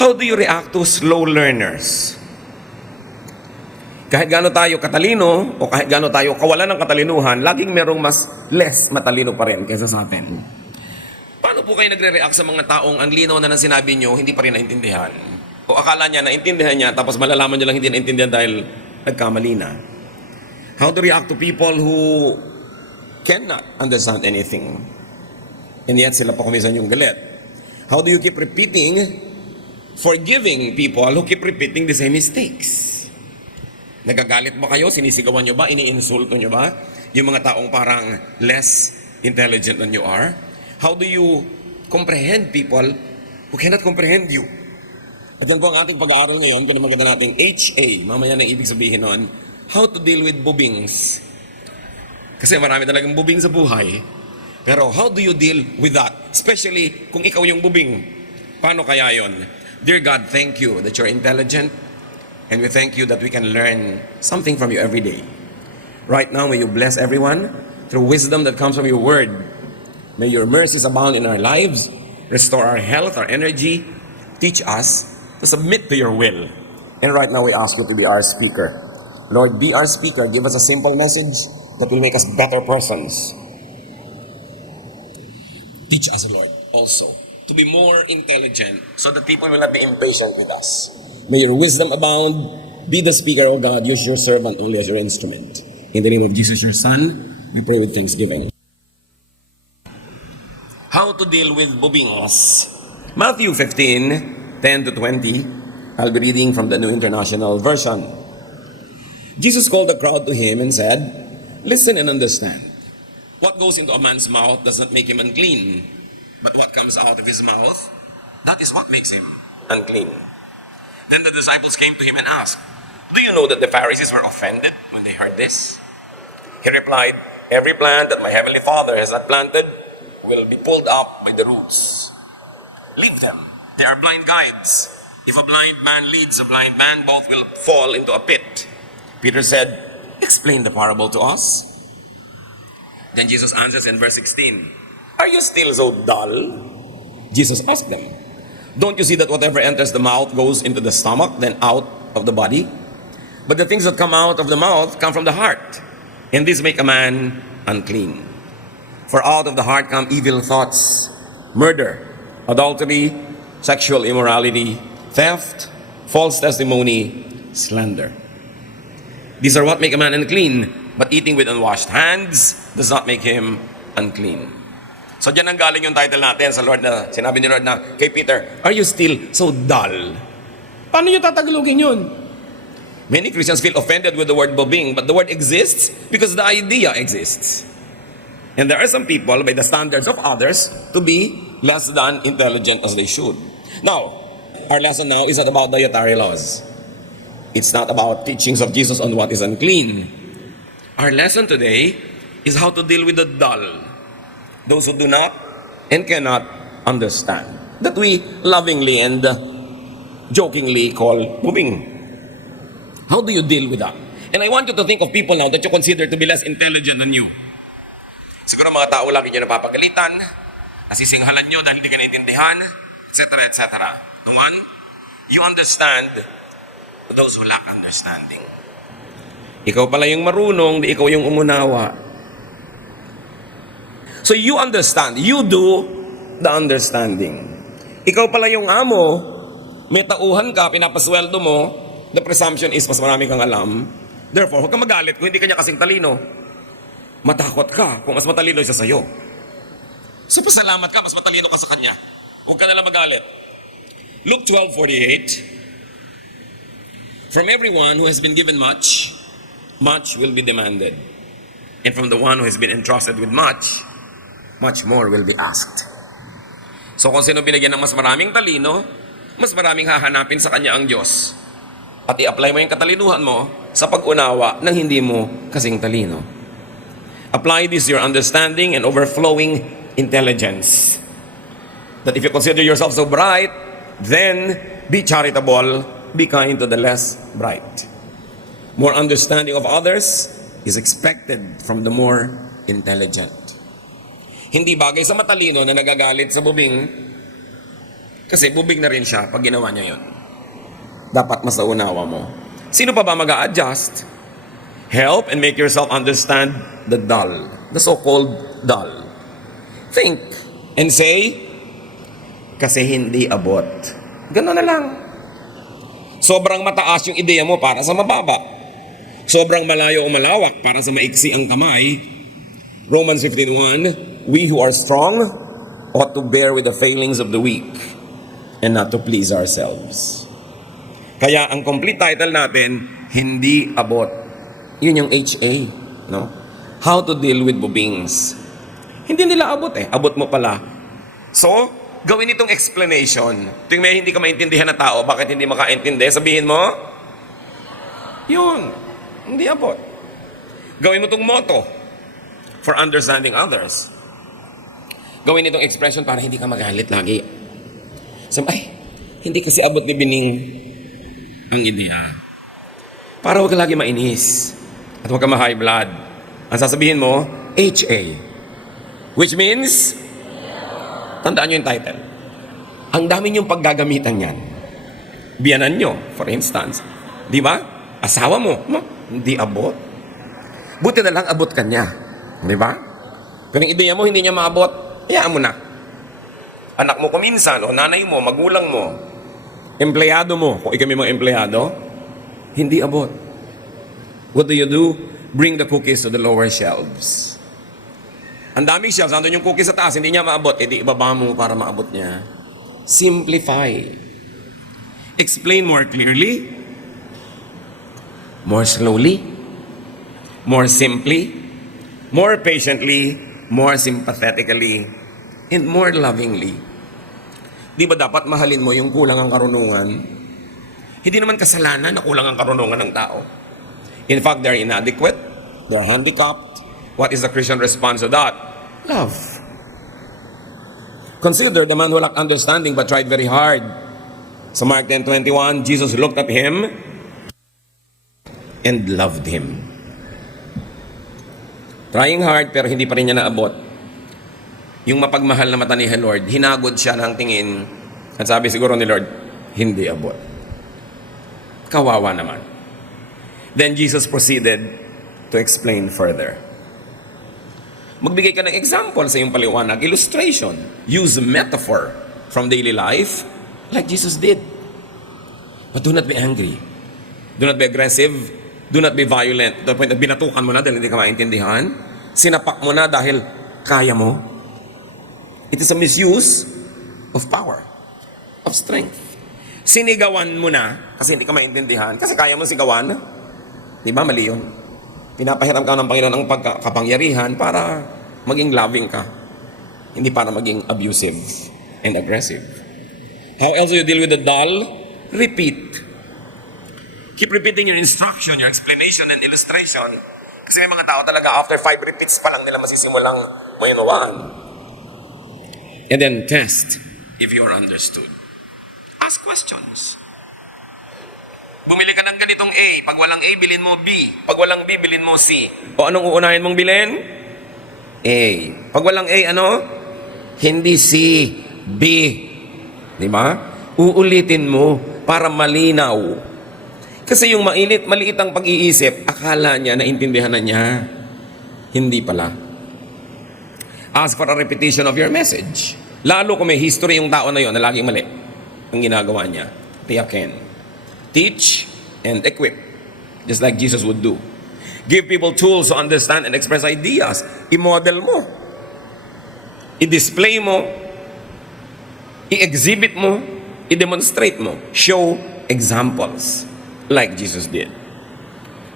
How do you react to slow learners? Kahit gaano tayo katalino o kahit gaano tayo kawalan ng katalinuhan, laging merong mas less matalino pa rin kaysa sa atin. Paano po kayo nagre-react sa mga taong ang linaw na ng sinabi nyo, hindi pa rin naintindihan? O akala niya, naintindihan niya, tapos malalaman niya lang hindi naintindihan dahil nagkamali na? How to react to people who cannot understand anything? And yet sila pa kumisan yung galit. How do you keep repeating, forgiving people who keep repeating the same mistakes? Nagagalit ba kayo? Sinisigawan nyo ba? Ini-insulto nyo ba? Yung mga taong parang less intelligent than you are? How do you comprehend people who cannot comprehend you? At yan po ang ating pag-aaral ngayon, pinamaganda nating HA. Mamaya na ibig sabihin nun, how to deal with bubings. Kasi marami talagang bubing sa buhay. Pero how do you deal with that? Especially kung ikaw yung bubing. Paano kaya yon? Dear God, thank you that you're intelligent. And we thank you that we can learn something from you every day. Right now, may you bless everyone through wisdom that comes from your word. May your mercies abound in our lives, restore our health, our energy, teach us to submit to your will. And right now, we ask you to be our speaker. Lord, be our speaker. Give us a simple message that will make us better persons. Teach us, Lord, also to be more intelligent so that people will not be impatient with us. May your wisdom abound. Be the speaker, O God. Use your servant only as your instrument. In the name of Jesus, your Son, we pray with thanksgiving. How to deal with bubings. Matthew 15, 10 to 20. I'll be reading from the New International Version. Jesus called the crowd to him and said, "Listen and understand. What goes into a man's mouth does not make him unclean, but what comes out of his mouth, that is what makes him unclean." Then the disciples came to him and asked, "Do you know that the Pharisees were offended when they heard this?" He replied, "Every plant that my heavenly Father has not planted will be pulled up by the roots. Leave them. They are blind guides. If a blind man leads a blind man, both will fall into a pit." Peter said, "Explain the parable to us." Then Jesus answers in verse 16, "Are you still so dull?" Jesus asked them, "Don't you see that whatever enters the mouth goes into the stomach, then out of the body? But the things that come out of the mouth come from the heart, and these make a man unclean. For out of the heart come evil thoughts, murder, adultery, sexual immorality, theft, false testimony, slander. These are what make a man unclean, but eating with unwashed hands does not make him unclean." So dyan ang galing yung title natin sa Lord na sinabi ni Lord na kay Peter, "Are you still so dull?" Paano nyo tatagalogin yun? Many Christians feel offended with the word bobing, but the word exists because the idea exists. And there are some people, by the standards of others, to be less than intelligent as they should. Now, our lesson now is not about dietary laws. It's not about teachings of Jesus on what is unclean. Our lesson today is how to deal with the dull, those who do not and cannot understand, that we lovingly and jokingly call bubing. How do you deal with that? And I want you to think of people now that you consider to be less intelligent than you. Siguro mga tao lagi nyo napapagalitan, nasisinghalan nyo dahil hindi ka naintindihan, etc., etc. The one, you understand those who lack understanding. Ikaw pala yung marunong, di ikaw yung umunawa. So you understand, you do the understanding. Ikaw pala yung amo, may tauhan ka, pinapasweldo mo, the presumption is mas marami kang alam. Therefore, huwag kang magalit kung hindi kanya kasing talino. Matakot ka kung mas matalino siya sa'yo. So pasalamat ka, mas matalino ka sa kanya. Huwag ka nalang magalit. Luke 12:48. From everyone who has been given much, much will be demanded. And from the one who has been entrusted with much, much more will be asked. So kung sino binigyan ng mas maraming talino, mas maraming hahanapin sa kanya ang Diyos. At i-apply mo yung katalinuhan mo sa pag-unawa ng hindi mo kasing talino. Apply this to your understanding and overflowing intelligence. That if you consider yourself so bright, then be charitable, be kind to the less bright. More understanding of others is expected from the more intelligent. Hindi bagay sa matalino na nagagalit sa bubing Kasi bubig na rin siya pag ginawa niya yun. Dapat mas naunawa mo. Sino pa ba mag-a-adjust? Help and make yourself understand the dull, the so-called dull. Think and say, kasi hindi abot. Gano'n na lang. Sobrang mataas yung ideya mo para sa mababa. Sobrang malayo o malawak para sa maiksi ang kamay. Romans 15:1, we who are strong ought to bear with the failings of the weak and not to please ourselves. Kaya ang complete title natin, hindi abot. Yun yung HA, no? How to deal with bubings. Hindi nila abot eh. Abot mo pala. So, gawin itong explanation. Tuwing may hindi ka maintindihan na tao, bakit hindi makaintindi? Sabihin mo, yun, hindi abot. Gawin mo itong motto for understanding others. Gawin itong expression para hindi ka magalit lagi. Sabi, ay, hindi kasi abot ni Bining ang ideya. Para huwag ka lagi mainis at huwag ka ma-high blood. Ang sasabihin mo, HA. Which means, tandaan nyo yung title. Ang dami nyong paggagamitan yan. Biyanan nyo, for instance. Di ba? Asawa mo, hindi abot. Buti na lang abot ka niya. Di ba? Pero yung ideya mo, hindi niya maabot, hayaan mo na. Anak mo kuminsan, o nanay mo, magulang mo, empleyado mo, kung ikaw may mga empleyado, hindi abot. What do? Bring the cookies to the lower shelves. Ang daming shelves, nandun yung cookies sa taas, hindi niya maabot, edi ibaba mo para maabot niya. Simplify. Explain more clearly, more slowly, more simply, more patiently, more sympathetically, and more lovingly. Di ba dapat mahalin mo yung kulang ang karunungan? Hindi naman kasalanan na kulang ang karunungan ng tao. In fact, they're inadequate, they're handicapped. What is the Christian response to that? Love. Consider the man who lacked understanding but tried very hard. So Mark 10:21, Jesus looked at him and loved him. Trying hard pero hindi pa rin niya naabot. Yung mapagmahal na mata ni Lord, hinagod siya ng tingin at sabi siguro ni Lord, hindi abot. Kawawa naman. Then Jesus proceeded to explain further. Magbigay ka ng example sa iyong paliwanag, illustration. Use metaphor from daily life like Jesus did. But do not be angry. Do not be aggressive. Do not be violent. To the point na binatukan mo na dahil hindi ka maintindihan. Sinapak mo na dahil kaya mo. It is a misuse of power, of strength. Sinigawan mo na kasi hindi ka maintindihan. Kasi kaya mo sigawan. Di ba? Mali yun. Pinapahiram ka ng Panginoon ang pagkapangyarihan para maging loving ka. Hindi para maging abusive and aggressive. How else do you deal with the dull? Repeat. Keep repeating your instruction, your explanation, and illustration. Kasi may mga tao talaga, after 5 repeats pa lang nila masisimulang mayinuwan. And then test if you are understood. Ask questions. Bumili ka ng ganitong A. Pag walang A, bilhin mo B. Pag walang B, bilhin mo C. O anong uunahin mong bilhin? A. Pag walang A, ano? Hindi C, B. Di ba? Uulitin mo para malinaw. Kasi yung maliit ang pag-iisip, akala niya, naintindihan na niya. Hindi pala. Ask for a repetition of your message. Lalo kung may history yung tao na yun na laging mali ang ginagawa niya. Tiyakin. Teach and equip, just like Jesus would do. Give people tools to understand and express ideas. I-model mo. I-display mo. I-exhibit mo. I-demonstrate mo. Show examples like Jesus did.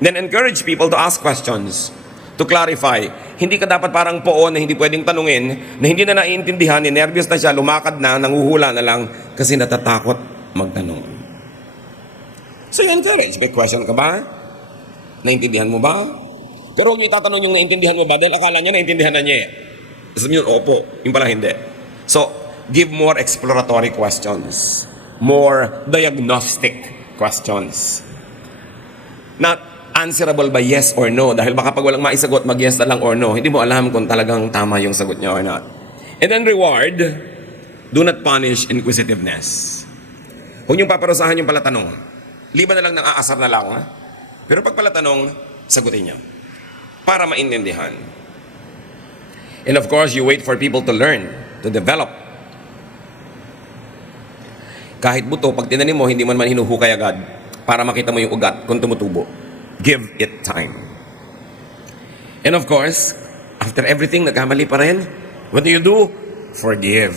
Then encourage people to ask questions, to clarify. Hindi ka dapat parang poon na hindi pwedeng tanungin, na hindi na naiintindihan, nervyos na siya, lumakad na, nanguhula na lang kasi natatakot magtanong. So you encourage. May question ka ba? Naintindihan mo ba? Pero huwag niyo itatanong yung naintindihan mo ba dahil akala niya naintindihan na niya. Sabi niyo, opo. Yung pala hindi. So, give more exploratory questions. More diagnostic questions. Not answerable by yes or no. Dahil baka pag walang maisagot, mag-yes na lang or no. Hindi mo alam kung talagang tama yung sagot niya or not. And then reward Do not punish inquisitiveness. Huwag niyong paparusahan yung palatanong. Liban na lang ng aasar na lang. Ha? Pero pag palatanong, sagutin niyo. Para maintindihan. And of course, you wait for people to learn, to develop. Kahit buto, pag tinanim mo, hindi man hinuhukay agad para makita mo yung ugat kung tumutubo. Give it time. And of course, after everything, nagkamali pa rin. What do? Forgive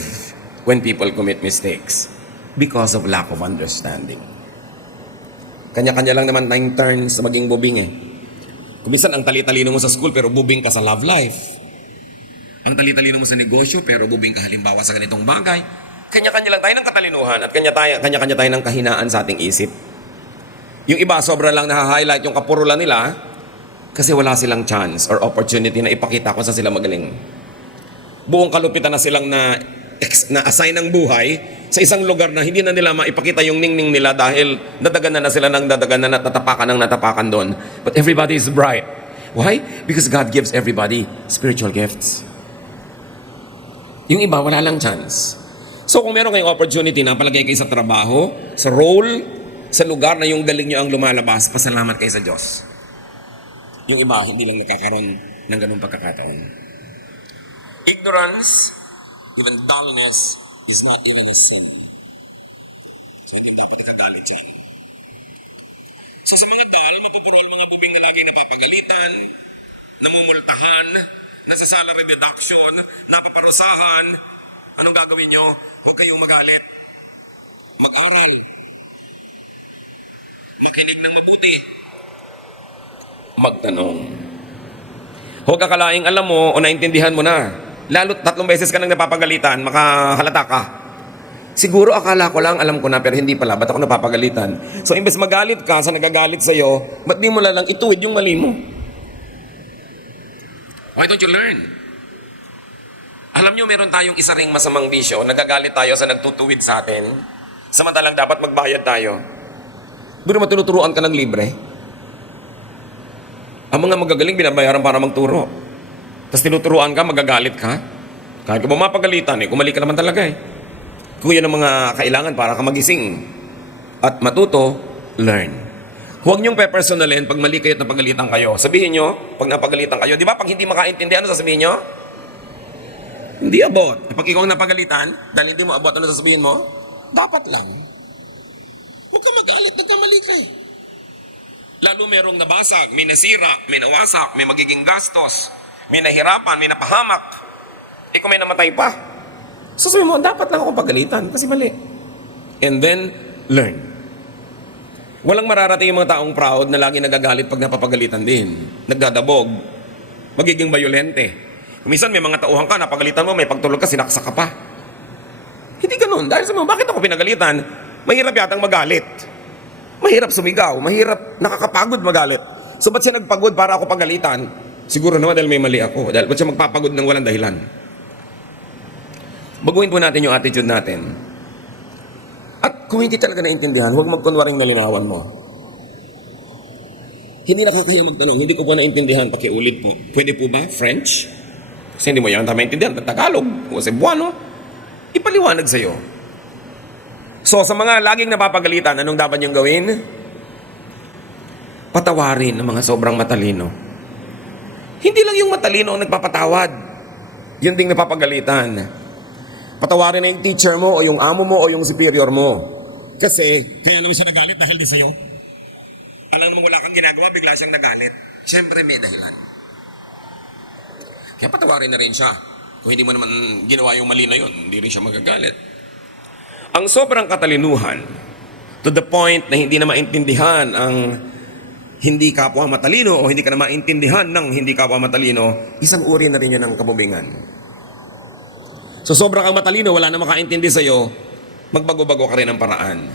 when people commit mistakes because of lack of understanding. Kanya-kanya lang naman tayong turns sa maging bubing eh. Kumisan ang tali-talino mo sa school pero bubing ka sa love life. Ang tali-talino mo sa negosyo pero bubing ka halimbawa sa ganitong bagay. Kanya-kanya lang tayo ng katalinuhan at kanya-kanya tayo ng kahinaan sa ating isip. Yung iba sobra lang na-highlight yung kapurulan nila kasi wala silang chance or opportunity na ipakita kung saan sila magaling. Buong kalupitan na silang na-assign ng buhay sa isang lugar na hindi na nila maipakita yung ningning nila dahil nadaganan na sila ng nadaganan at natapakan doon. But everybody is bright. Why? Because God gives everybody spiritual gifts. Yung iba, wala lang chance. So kung meron kayong opportunity na palagay kayo sa trabaho, sa role, sa lugar na yung galing nyo ang lumalabas, pasalamat kayo sa Diyos. Yung iba, hindi lang nakakaroon ng ganung pagkakataon. Ignorance, even dullness, is not even a sin. So ito dapat nakagalit siya. So sa mga dal, mapupuro ang mga bubing na lagi napapagalitan, namumultahan, nasa salary deduction, napaparusahan. Anong gagawin nyo? Huwag kayong magalit. Mag-aral. Makinig ng mabuti. Magtanong. Huwag akalaing alam mo o naintindihan mo na. Lalo't 3 beses ka nang napapagalitan, makahalata ka. Siguro akala ko lang, alam ko na, pero hindi pala. Ba't ako napapagalitan? So, imbes magalit ka sa nagagalit sa'yo, ba't di mo lang ituwid yung mali mo? Why don't you learn? Alam nyo, meron tayong isa ring masamang bisyo, nagagalit tayo sa nagtutuwid sa atin, samantalang dapat magbayad tayo. Pero matuturuan ka ng libre. Ang mga magagaling, binabayaran para magturo. Tapos tinuturuan ka, magagalit ka. Kahit kung mapagalitan, kumali ka naman talaga eh. Kung yan ang mga kailangan para ka magising at matuto, learn. Huwag niyong pe-personalin pag mali kayo at napagalitan kayo. Sabihin niyo, pag napagalitan kayo, di ba pag hindi makaintindi, ano sasabihin niyo? Hindi abot. Pag ikaw ang napagalitan, dahil hindi mo abot, ano sasabihin mo? Dapat lang. Huwag ka magalit, nagkamali ka eh. Lalo merong nabasag, may nasira, may nawasak, may magiging gastos, may nahirapan, may napahamak. Kung may namatay pa. Sasabihin mo, dapat lang ako pagalitan kasi mali. And then, learn. Walang mararating yung mga taong proud na lagi nagagalit pag napapagalitan din. Nagdadabog. Magiging bayolente. Minsan may mga tauhan ka, napagalitan mo, may pagtulog ka, sinaksak ka pa. Hindi ganun. Dahil sa mga, bakit ako pinagalitan? Mahirap yatang magalit. Mahirap sumigaw. Mahirap, nakakapagod magalit. So ba't siya nagpagod para ako pagalitan? Siguro naman dahil may mali ako. Dahil ba't siya magpapagod ng walang dahilan? Baguhin po natin yung attitude natin. At kung hindi talaga naintindihan, huwag magkunwaring nalinawan mo. Hindi nakakaya magtanong, hindi ko po naintindihan, pakiulit po. Pwede po ba French? Kasi hindi mo yan maintindihan, Tagalog, o Cebuano. Ipaliwanag sa'yo. So sa mga laging napapagalitan, anong dapat niyong gawin? Patawarin ng mga sobrang matalino. Hindi lang yung matalino ang nagpapatawad. Yun ding napapagalitan. Patawarin na yung teacher mo o yung amo mo o yung superior mo. Kasi, kaya naman siya nagalit dahil di sa'yo. Alam naman wala kang ginagawa, bigla siyang nagalit. Siyempre may dahilan. Kaya patawarin na rin siya. Kung hindi mo naman ginawa yung mali na yun, hindi rin siya magagalit. Ang sobrang katalinuhan, to the point na hindi na maintindihan ang hindi kapwa matalino o hindi ka na maintindihan ng hindi kapwa matalino, isang uri na rin yun ng kabubingan. So sobrang kang matalino, wala na makaintindi sa'yo, magbago-bago ka rin ng paraan.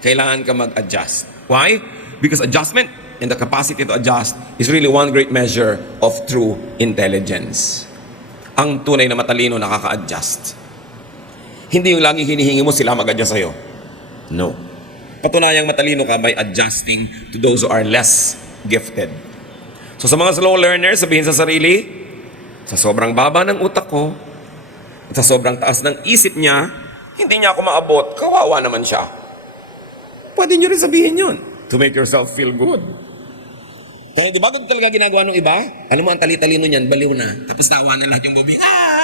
Kailangan ka mag-adjust. Why? Because adjustment and the capacity to adjust is really one great measure of true intelligence. Ang tunay na matalino nakaka-adjust. Hindi yung lagi hinihingi mo sila mag-adjust sa'yo. No. Patunayang matalino ka by adjusting to those who are less gifted. So sa mga slow learners, sabihin sa sarili, sa sobrang baba ng utak ko, at sa sobrang taas ng isip niya, Hindi niya ako maabot. Kawawa naman siya. Pwede niyo rin sabihin yun to make yourself feel good. Kaya di ba ganun talaga ginagawa ng iba? Alam mo, ang tali-talino niyan, baliw na. Tapos tawa na lahat yung bubing.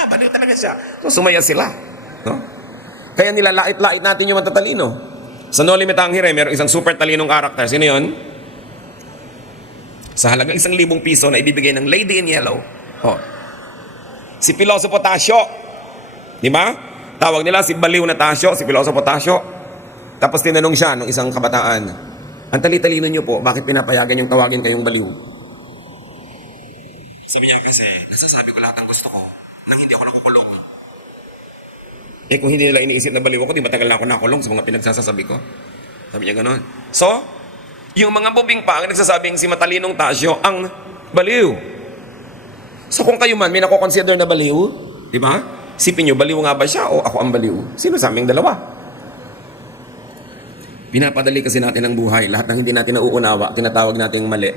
Baliw talaga siya. So sumaya sila. No? Kaya nilalait-lait natin yung matatalino. Sa No Limit Ang Hire, mayroong isang super talinong karakter. Sino yun? Sa halagang 1,000 piso na ibibigay ng Lady in Yellow. Si Piloso Potasio. Di ba? Tawag nila si Baliw na Tasio, si Piloso Potasio. Tapos tinanong siya ng isang kabataan, ang tali-talino niyo po, bakit pinapayagan yung tawagin kayong baliw? Sabi niya kasi, nasasabi ko lahat ang gusto ko nang hindi ako nakukulong. Kung hindi nila iniisip na baliw ako, di matagal na ako nakulong sa mga pinagsasabi ko. Sabi niya gano'n. So, yung mga bubing pa ang nagsasabing si matalinong Tasio ang baliw. So kung kayo man may nakoconsider na baliw, di ba? Sipin nyo, baliw nga ba siya o ako ang baliw? Sino sa aming dalawa? Pinapadali kasi natin ang buhay. Lahat ng hindi natin nauunawa, tinatawag natin mali.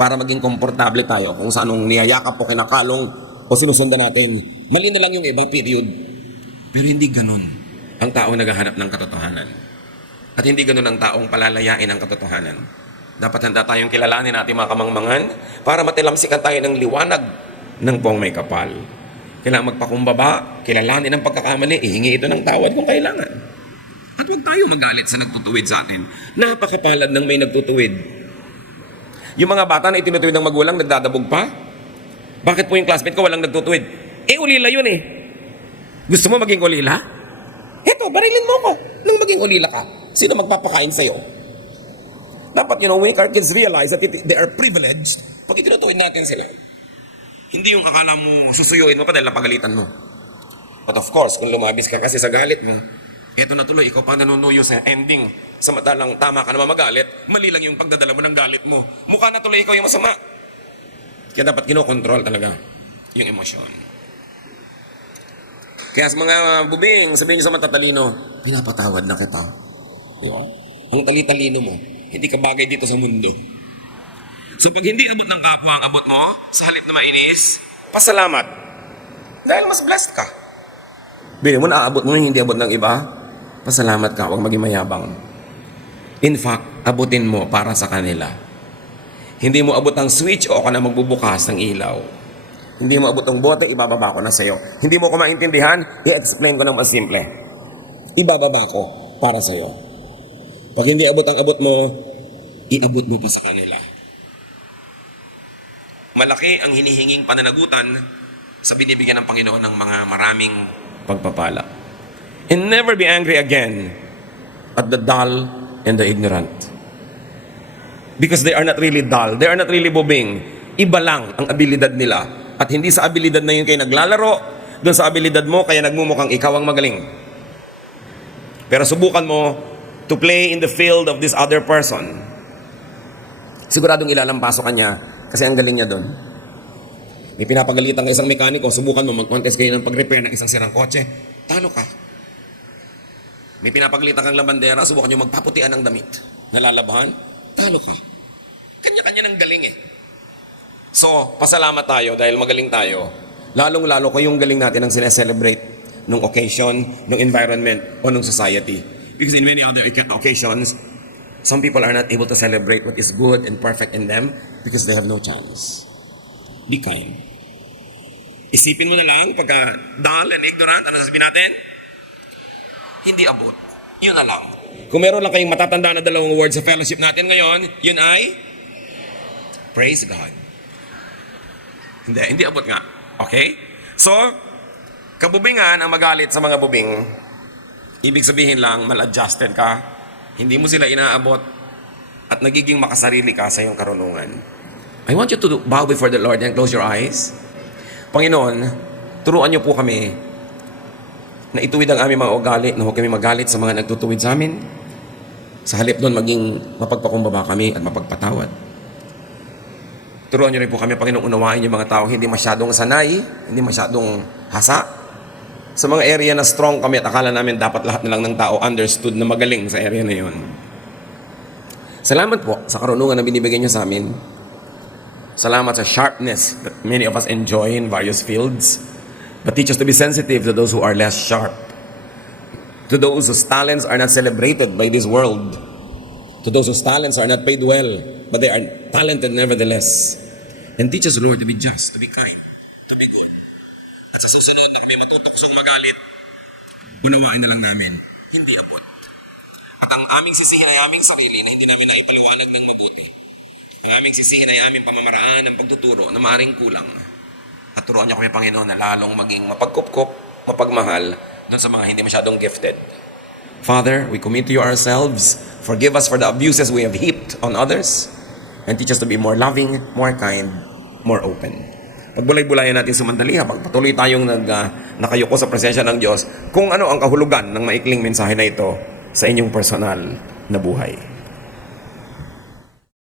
Para maging komportable tayo kung sa anong niyayakap o kinakalong o sinusundan natin. Mali na lang yung iba, period. Pero hindi ganon ang taong naghahanap ng katotohanan. At hindi ganon ang taong palalayain ang katotohanan. Dapat handa tayong kilalanin natin mga kamangmangan para matilamsikan tayo ng liwanag ng buong may kapal. Kailangan magpakumbaba, kilalanin ang pagkakamali, ihingi ito ng tawad kung kailangan. At huwag tayo magalit sa nagtutuwid sa atin. Napakapalad ng may nagtutuwid. Yung mga bata na itinutuwid ng magulang, nagdadabog pa? Bakit po yung classmate ko walang nagtutuwid? Ulila yun eh. Gusto mo maging ulila? Eto, barilin mo ko. Nung maging ulila ka, sino magpapakain sa'yo? Dapat, make our kids realize that they are privileged pag itinutuwid natin sila. Hindi yung akala mo, susuyuin mo pa dahil napagalitan mo. But of course, kung lumabis ka kasi sa galit mo, eto na tuloy, ikaw pa nanunuyo sa ending. Samantalang tama ka naman magalit, mali lang yung pagdadala mo ng galit mo. Mukha na tuloy ikaw yung masama. Kaya dapat kinokontrol talaga yung emosyon. Kaya sa mga bubing, sabihin niyo sa matatalino, pinapatawad na kita. Diba? Ang tali-talino mo, hindi ka bagay dito sa mundo. So pag hindi abot ng kapwa ang abot mo, sa halip na mainis, pasalamat. Dahil mas blessed ka. Bili mo na aabot mo hindi abot ng iba, pasalamat ka, huwag maging mayabang. In fact, abutin mo para sa kanila. Hindi mo abot ang switch o ako na magbubukas ng ilaw. Hindi mo abot ang bote, ibababa ko na sa'yo. Hindi mo ko maintindihan, i-explain ko ng mas simple. Ibababa ko para sa'yo. Pag hindi abot ang abot mo, iabot mo pa sa kanila. Malaki ang hinihinging pananagutan sa binibigyan ng Panginoon ng mga maraming pagpapala. And never be angry again at the dull and the ignorant. Because they are not really dull. They are not really bubing. Iba lang ang abilidad nila. At hindi sa abilidad na yun kayo naglalaro, doon sa abilidad mo, kaya nagmumukhang ikaw ang magaling. Pero subukan mo to play in the field of this other person. Siguradong ilalampaso ka niya kasi ang galing niya doon. May pinapagalitan ka isang mekaniko, subukan mo mag-contest kayo ng pag-repair ng isang sirang kotse, talo ka. May pinapagalitan kang labandera, subukan nyo magpaputian ng damit. Nalalabahan, talo ka. Kanya-kanya ng galing eh. So, pasalamat tayo dahil magaling tayo. Lalong-lalo ko yung galing natin ang sineselebrate ng occasion, ng environment, o ng society. Because in many other occasions, some people are not able to celebrate what is good and perfect in them because they have no chance. Be kind. Isipin mo na lang, pagka dull and ignorant, ano sasabihin natin? Hindi abot. Yun na lang. Kung meron lang kayong matatanda na dalawang words sa fellowship natin ngayon, yun ay praise God. Hindi abot nga. Okay? So, kabubingan ang magalit sa mga bubing. Ibig sabihin lang, mal-adjusted ka. Hindi mo sila inaabot at nagiging makasarili ka sa iyong karunungan. I want you to bow before the Lord and close your eyes. Panginoon, turuan niyo po kami na ituwid ang aming mga ugali, na huwag kami magalit sa mga nagtutuwid sa amin. Sa halip doon, maging mapagpakumbaba kami at mapagpatawad. Turuan niyo rin po kami, Panginoon, unawain yung mga tao hindi masyadong sanay, hindi masyadong hasa. Sa mga area na strong kami at akala namin dapat lahat na lang ng tao understood na magaling sa area na yun. Salamat po sa karunungan na binibigay niyo sa amin. Salamat sa sharpness that many of us enjoy in various fields. But teach us to be sensitive to those who are less sharp. To those whose talents are not celebrated by this world, to those whose talents are not paid well, but they are talented nevertheless. And teach us, Lord, to be just, to be kind, to be good. At sa susunod na kami matutuksong magalit, unawain na lang namin, hindi abot. At ang aming sisihin ay aming sarili na hindi namin naipaliwanag ng mabuti. Ang aming sisihin ay aming pamamaraan ng pagtuturo na maaaring kulang. At turuan niyo kami, Panginoon, na lalong maging mapagkupkup, mapagmahal doon sa mga hindi masyadong gifted. Father, we commit to you ourselves. Forgive us for the abuses we have heaped on others. And teach us to be more loving, more kind, more open. Pagbulay-bulayan natin sumandali habang patuloy tayong nakayuko sa presensya ng Diyos kung ano ang kahulugan ng maikling mensahe na ito sa inyong personal na buhay.